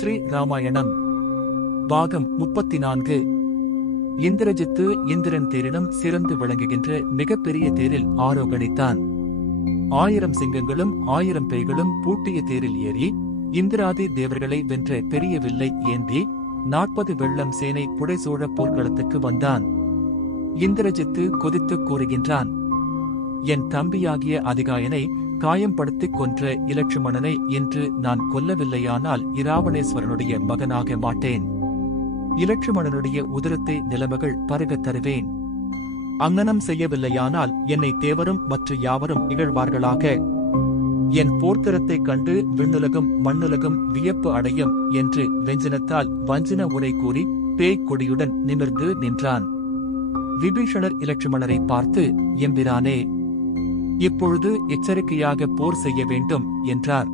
ஸ்ரீ ராமாயணம் பாகம் 34. இந்திரஜித்து இந்திரன் தேரிடம் சிறந்து விளங்குகின்ற மிகப்பெரிய தேரில் ஆரோகணித்தான். 1000 சிங்கங்களும் 1000 பேய்களும் பூட்டிய தேரில் ஏறி இந்திராதி தேவர்களை வென்ற பெரிய வில்லை ஏந்தி 40 வெள்ளம் சேனை புடைசூழ போர்க்களத்துக்கு வந்தான். இந்திரஜித்து கொதித்துக் கூறுகின்றான், என் தம்பியாகிய அதிகாயனை காயம்படுத்திக் கொன்ற இலட்சுமணனை இன்று நான் கொல்லவில்லையானால் இராவணேஸ்வரனுடைய மகனாக மாட்டேன். இலட்சுமணனுடைய உதரத்தை நிலைமைகள் பருகத் தருவேன். அங்ஙனம் செய்யவில்லையானால் என்னை தேவரும் மற்ற யாவரும் இகழ்வார்களாக. என் போர்த்திறத்தைக் கண்டு விண்ணுலகும் மண்ணுலகும் வியப்பு அடையும் என்று வெஞ்சினத்தால் வஞ்சின உரை கூறி பேய்க் கொடியுடன் நிமிர்ந்து நின்றான். விபீஷணர் இலட்சுமணரை பார்த்து, எம்பிரானே, இப்பொழுது எச்சரிக்கையாக போர் செய்ய வேண்டும் என்றார்.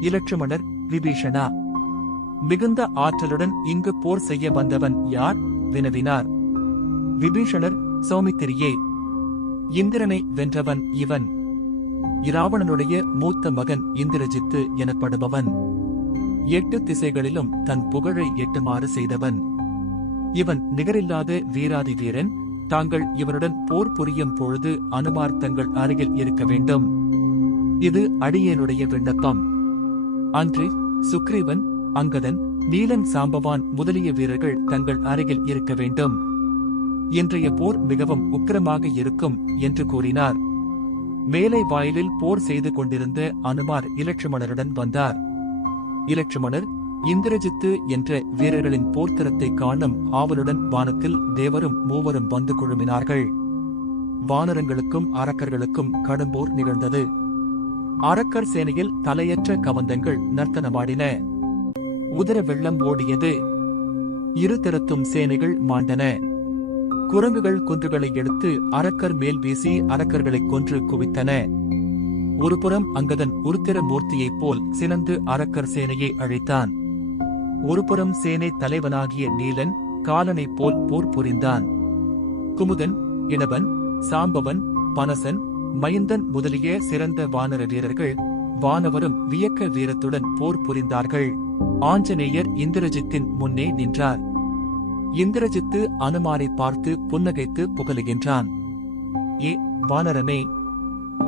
இலட்சுமணர், விபீஷணா, மிகுந்த ஆற்றலுடன் இங்கு போர் செய்ய வந்தவன் யார் வினவினார். விபீஷணர், சௌமித்திரியே, இந்திரனை வென்றவன் இவன். இராவணனுடைய மூத்த மகன் இந்திரஜித்து எனப்படுபவன். 8 திசைகளிலும் தன் புகழை எட்டுமாறு செய்தவன். இவன் நிகரில்லாத வீராதி வீரன். தாங்கள் இவனுடன் போர் புரியும் பொழுது அனுமார் தங்கள் அருகில் இருக்க வேண்டும். இது அடியேனுடைய விண்ணப்பம். அன்று சுக்ரீவன், அங்கதன், நீலன், சாம்பவான் முதலிய வீரர்கள் தங்கள் அருகில் இருக்க வேண்டும். இன்றைய போர் மிகவும் உக்கிரமாக இருக்கும் என்று கூறினார். மேலை வாயிலில் போர் செய்து கொண்டிருந்த அனுமார் இலட்சுமணருடன் வந்தார். இலட்சுமணர் இந்திரஜித்து என்ற வீரர்களின் போர்த்தரத்தை காணும் ஆவலுடன் வானத்தில் தேவரும் மூவரும் வந்து குழுமினார்கள். வானரங்களுக்கும் அரக்கர்களுக்கும் கடும்போர் நிகழ்ந்தது. அரக்கர் சேனையில் தலையற்ற கவந்தங்கள் நர்த்தனமாடின. உதர வெள்ளம் ஓடியது. இரு திறத்தும் சேனைகள் மாண்டன. குரங்குகள் குன்றுகளை எடுத்து அரக்கர் மேல் வீசி அரக்கர்களைக் கொன்று குவித்தன. ஒருபுறம் அங்கதன் உருத்திர மூர்த்தியைப் போல் சினந்து அரக்கர் சேனையை அழித்தான். ஒருபுறம் சேனை தலைவனாகிய நீலன் காலனைப் போல் போர் புரிந்தான். குமுதன், இனவன், சாம்பவன், பனசன், மைந்தன் முதலிய சிறந்த வானர வீரர்கள் வானவரும் வியக்க வீரத்துடன் போர் புரிந்தார்கள். ஆஞ்சநேயர் இந்திரஜித்தின் முன்னே நின்றார். இந்திரஜித்து அனுமாரை பார்த்து புன்னகைத்து புகழுகின்றான். ஏ வானரமே,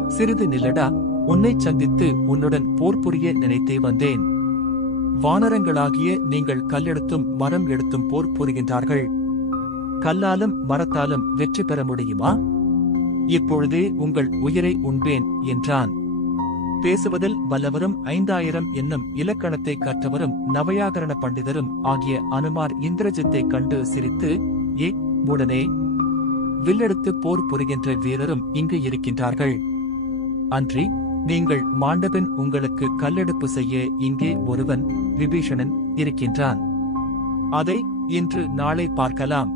சிறிது நில்லடா, உன்னைச் சந்தித்து உன்னுடன் போர் புரிய நினைத்தே வந்தேன். வானரங்களாகிய நீங்கள் கல்லெடுத்தும் மரம் எடுத்தும் போர் புரிகின்றார்கள். கல்லாலும் மரத்தாலும் வெற்றி பெற முடியுமா? இப்பொழுதே உங்கள் உயிரை உண்பேன் என்றான். பேசுவதில் வல்லவரும் 5000 என்னும் இலக்கணத்தை கற்றவரும் நவயாகரண பண்டிதரும் ஆகிய அனுமார் இந்திரஜித்தை கண்டு சிரித்து, ஏ மூடனே, வில்லெடுத்து போர் புரிகின்ற வீரரும் இங்கு இருக்கின்றார்கள். அன்றி நீங்கள் மாண்டபின் உங்களுக்கு கல்லெடுப்பு செய்ய இங்கே ஒருவன், விபீஷணன், இருக்கின்றான். அதை இன்று நாளை பார்க்கலாம்.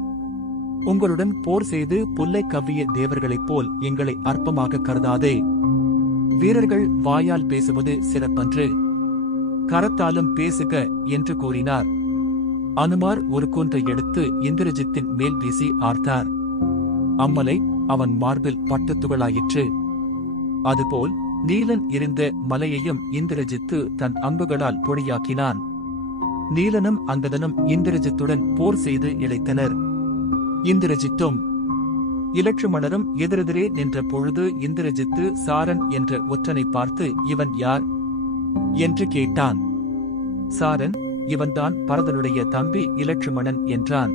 உங்களுடன் போர் செய்து புல்லை கவ்விய தேவர்களைப் போல் எங்களை அற்பமாக கருதாதே. வீரர்கள் வாயால் பேசுவது சிறப்பன்று, கரத்தாலும் பேசுக என்று கூறினார். அனுமார் ஒரு கூன்றை எடுத்து இந்திரஜித்தின் மேல் வீசி ஆர்த்தார். அம்மலை அவன் மார்பில் பட்டுத்துகளாயிற்று. அதுபோல் நீலன் இருந்த மலையையும் இந்திரஜித்து தன் அம்புகளால் பொடியாக்கினான். நீலனும் அங்கதனும் இந்திரஜித்துடன் போர் செய்து இழைத்தனர். இந்திரஜித்தும் இலட்சுமணரும் எதிரெதிரே நின்ற பொழுது இந்திரஜித்து சாரன் என்ற ஒற்றனை பார்த்து, இவன் யார் என்று கேட்டான். சாரன், இவன்தான் பரதனுடைய தம்பி இலட்சுமணன் என்றான்.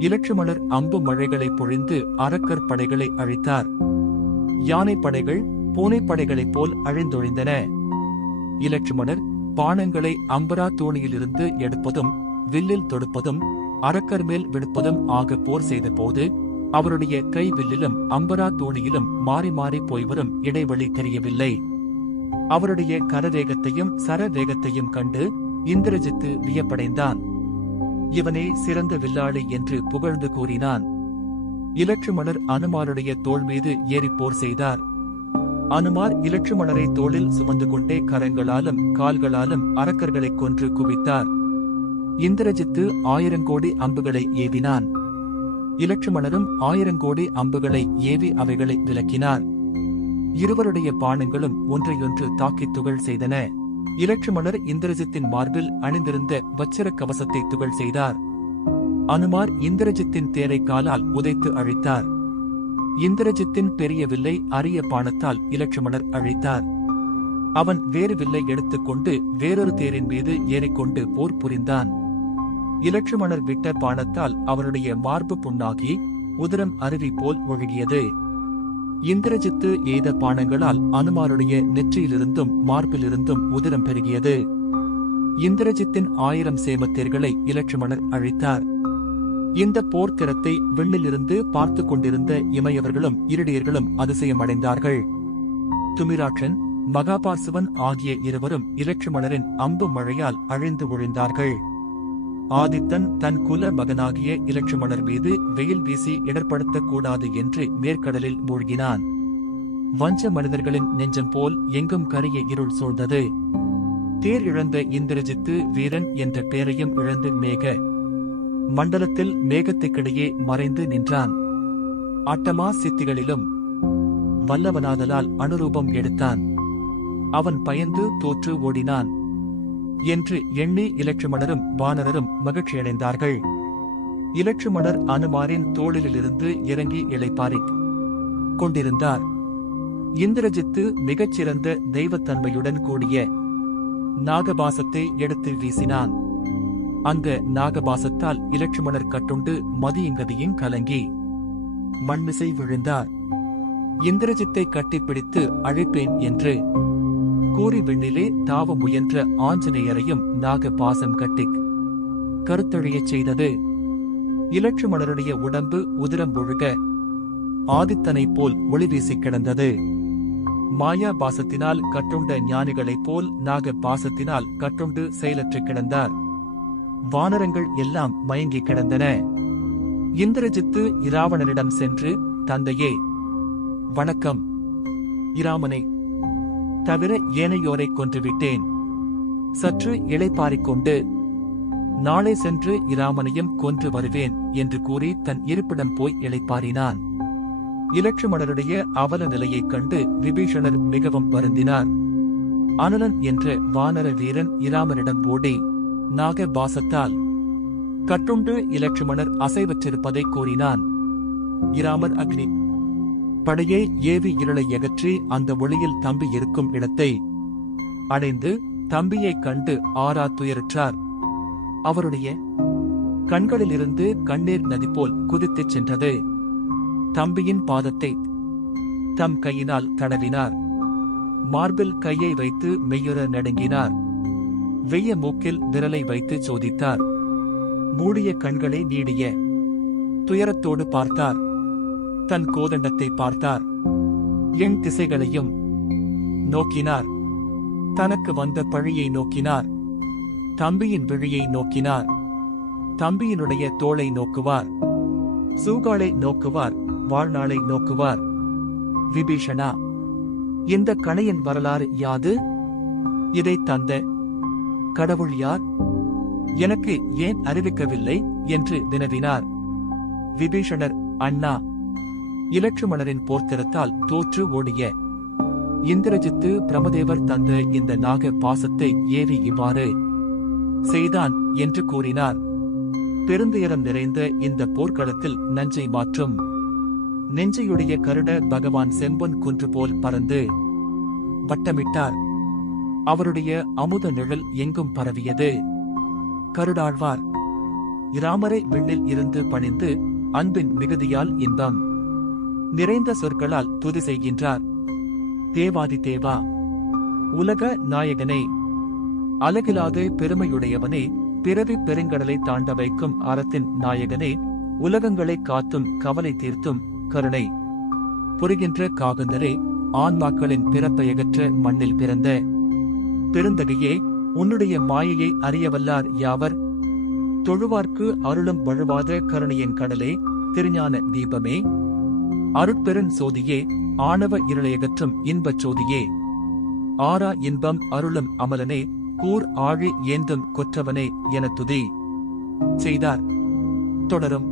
இலட்சுமணர் அம்பு மழைகளை பொழிந்து அரக்கர் படைகளை அழித்தார். யானை படைகள் பூனைப்படைகளைப் போல் அழிந்தொழிந்தன. இலட்சுமணர் பாணங்களை அம்பரா தோணியிலிருந்து எடுப்பதும் வில்லில் தொடுப்பதும் அரக்கர் மேல் விடுப்பதும் ஆக போர் செய்த போது அவருடைய கை வில்லிலும் அம்பரா தோணியிலும் மாறி மாறி போய்வரும் இடைவெளி தெரியவில்லை. அவருடைய கரவேகத்தையும் சரவேகத்தையும் கண்டு இந்திரஜித்து வியப்படைந்தான். இவனே சிறந்த வில்லாளி என்று புகழ்ந்து கூறினான். இலட்சுமணர் அனுமாருடைய தோள் மீது ஏறி போர் செய்தார். அனுமார் இலட்சுமணரை தோளில் சுமந்து கொண்டே கரங்களாலும் கால்களாலும் அரக்கர்களைக் கொன்று குவித்தார். இந்திரஜித்து 1000 கோடி அம்புகளை ஏவினான். இலட்சுமணரும் 1000 கோடி அம்புகளை ஏவி அவைகளை விலக்கினார். இருவருடைய பானங்களும் ஒன்றையொன்று தாக்கித் துகள் செய்தன. இலட்சுமணர் இந்திரஜித்தின் மார்பில் அணிந்திருந்த வச்சிர கவசத்தை துகள் செய்தார். அனுமார் இந்திரஜித்தின் தேரை காலால் உதைத்து அழித்தார். இந்திரஜித்தின் பெரிய வில்லை அரிய பாணத்தால் இலட்சுமணர் அழித்தார். அவன் வேறு வில்லை எடுத்துக்கொண்டு வேறொரு தேரின் மீது ஏறிக்கொண்டு போர் புரிந்தான். இலட்சுமணர் விட்ட பாணத்தால் அவனுடைய மார்பு புண்ணாகி உதரம் அருவி போல் ஒழுகியது. இந்திரஜித்து எய்த பாணங்களால் அனுமாருடைய நெற்றியிலிருந்தும் மார்பிலிருந்தும் உதிரம் பெருகியது. இந்திரஜித்தின் 1000 சேமத்தேர்களை இலட்சுமணர் அழித்தார். இந்த போர்த்திறத்தை விண்ணிலிருந்து பார்த்து கொண்டிருந்த இமையவர்களும் இருடியர்களும் அதிசயமடைந்தார்கள். துமிராட்சன், மகாபார்சுவன் ஆகிய இருவரும் இலட்சுமணரின் அம்பு மழையால் அழிந்து ஒழிந்தார்கள். ஆதித்தன் தன் குல மகனாகிய இலட்சுமணர் மீது வெயில் வீசி இடர்படுத்தக் கூடாது என்று மேற்கடலில் மூழ்கினான். வஞ்ச மனிதர்களின் நெஞ்சம் போல் எங்கும் கரிய இருள் சூழ்ந்தது. தேர் இழந்த இந்திரஜித்து வீரன் என்ற பெயரையும் இழந்து மேக மண்டலத்தில் மேகத்துக்கிடையே மறைந்து நின்றான். அட்டமா சித்திகளிலும் வல்லவனாதலால் அனுரூபம் எடுத்தான். அவன் பயந்து தோற்று ஓடினான் என்று எண்ணி இலட்சுமணரும் வானரரும் மகிழ்ச்சியடைந்தார்கள். இலட்சுமணர் அனுமாரின் தோளிலிருந்து இறங்கி இளைப்பாரிக் கொண்டிருந்தார். இந்திரஜித்து மிகச்சிறந்த தெய்வத்தன்மையுடன் கூடிய நாகபாசத்தை எடுத்து வீசினான். அந்த நாகபாசத்தால் இலட்சுமணர் கட்டுண்டு மதியங்கதியும் கலங்கி மண்மிசை விழுந்தார். இந்திரஜித்தை கட்டிப்பிடித்து அழைப்பேன் என்று கூறி விண்ணிலே தாவ முயன்ற ஆஞ்சநேயரையும் நாகபாசம் கட்டிக் கருத்தழியச் செய்தது. இலட்சுமணருடைய உடம்பு உதிரம் ஒழுக ஆதித்தனைப் போல் ஒளிவீசிக் கிடந்தது. மாயா பாசத்தினால் கட்டுண்ட ஞானிகளைப் போல் நாக பாசத்தினால் கட்டுண்டு செயலற்று கிடந்தார். வானரங்கள் எல்லாம் மயங்கி கிடந்தன. இந்திரஜித்து இராவணனிடம் சென்று, தந்தையே, வணக்கம். இராமனை தவிர ஏனையோரை கொன்றுவிட்டேன். சற்று இளைப்பாறிக்கொண்டு நாளை சென்று இராமனையும் கொன்று வருவேன் என்று கூறி தன் இருப்பிடம் போய் இளைப்பாறினான். இலட்சுமணருடைய அவல நிலையைக் கண்டு விபீஷணர் மிகவும் வருந்தினார். அனலன் என்ற வானர வீரன் இராமனிடம் ஓடி நாக பாசத்தால் கட்டுண்டு இலட்சுமணர் அசைவற்றிருப்பதை கூறினான். இராமர் அக்னி படையை ஏவி இருளை அகற்றி அந்த ஒளியில் தம்பி இருக்கும் இடத்தை அடைந்து தம்பியைக் கண்டு ஆறா துயருற்றார். அவருடைய கண்களிலிருந்து கண்ணீர் நதி போல் குதித்துச் சென்றது. தம்பியின் பாதத்தை தம் கையினால் தடவினார். மார்பில் கையை வைத்து மெய்யுற நடுங்கினார். வெய்ய மூக்கில் விரலை வைத்து சோதித்தார். மூடிய கண்களை நீடிய துயரத்தோடு பார்த்தார். தன் கோதண்டத்தை பார்த்தார். எண் திசைகளையும் நோக்கினார். தனக்கு வந்த பழியை நோக்கினார். தம்பியின் விழியை நோக்கினார். தம்பியினுடைய தோளை நோக்குவார். சூகாளை நோக்குவார். வாழ்நாளை நோக்குவார். விபீஷணா, இந்த கணையின் வரலாறு யாது? இதை தந்த கடவுள் யார்? எனக்கு ஏன் அறிவிக்கவில்லை என்று வினவினார். விபீஷணர், அண்ணா, இலட்சுமணரின் போர்த்திறத்தால் தோற்று ஓடிய இந்திரஜித்து பிரமதேவர் தந்த இந்த நாக பாசத்தை ஏறி இவ்வாறு செய்தான் என்று கூறினார். பெருந்துயரம் நிறைந்த இந்த போர்க்களத்தில் நஞ்சை மாற்றும் நெஞ்சையுடைய கருட பகவான் செம்பொன் குன்று போல் பறந்து வட்டமிட்டார். அவருடைய அமுத நிழல் எங்கும் பரவியது. கருடாழ்வார் இராமரை விண்ணில் இருந்து பணிந்து அன்பின் மிகுதியால் இன்பம் நிறைந்த சொற்களால் துதி செய்கின்றார். தேவாதி தேவா, உலக நாயகனே, அலகிலாத பெருமையுடையவனே, பிறவி பெருங்கடலை தாண்ட வைக்கும் அறத்தின் நாயகனே, உலகங்களை காத்தும் கவலை தீர்த்தும் கருணை புரிகின்ற காகந்தரே, ஆன்மாக்களின் பிறப்பையகற்ற மண்ணில் பிறந்த பெருந்தகையே, உன்னுடைய மாயையை அறியவல்லார் யாவர்? தொழுவார்க்கு அருளும் வழுவாத கருணையின் கடலே, திருஞான தீபமே, அருட்பெருஞ் சோதியே, ஆணவ இருளையகற்றும் இன்பச் சோதியே, ஆரா இன்பம் அருளும் அமலனே, கூர் ஆழி ஏந்தும் கொற்றவனே என துதி செய்தார். தொடரும்.